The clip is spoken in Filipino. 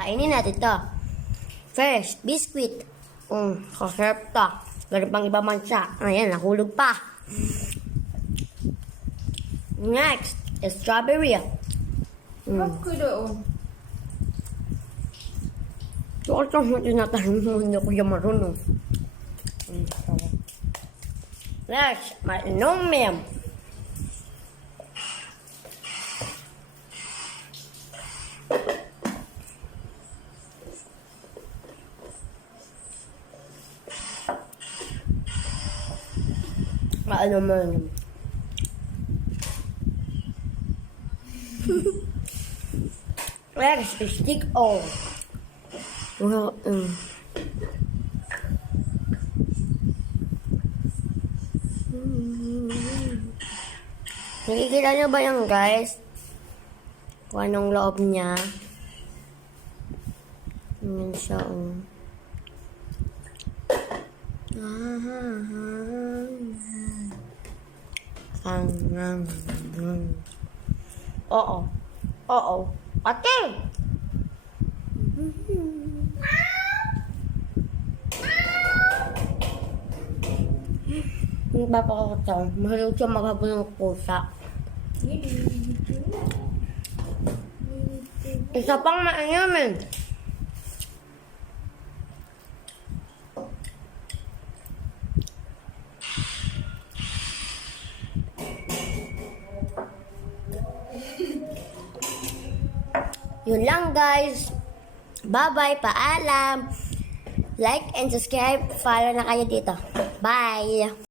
Kainin natin to. First, biscuit. Kasarap to. Ganun pang iba man siya. Ayan, nahulog pa. Next, strawberry. Ako doon. So, ito mo tinatanong mo, hindi ko yung marunong. Next, manomem. Manomem. Next, stick on. Well, nakikita nyo ba yung guys? Kung anong loob niya. Yan siya, Oo. Oo. Ate! Yung papakakataw, mahalog siya maghabol ng pusa. Isa pang mainyamin. Yun lang guys. Bye-bye, paalam. Like and subscribe. Follow na kayo dito. Bye!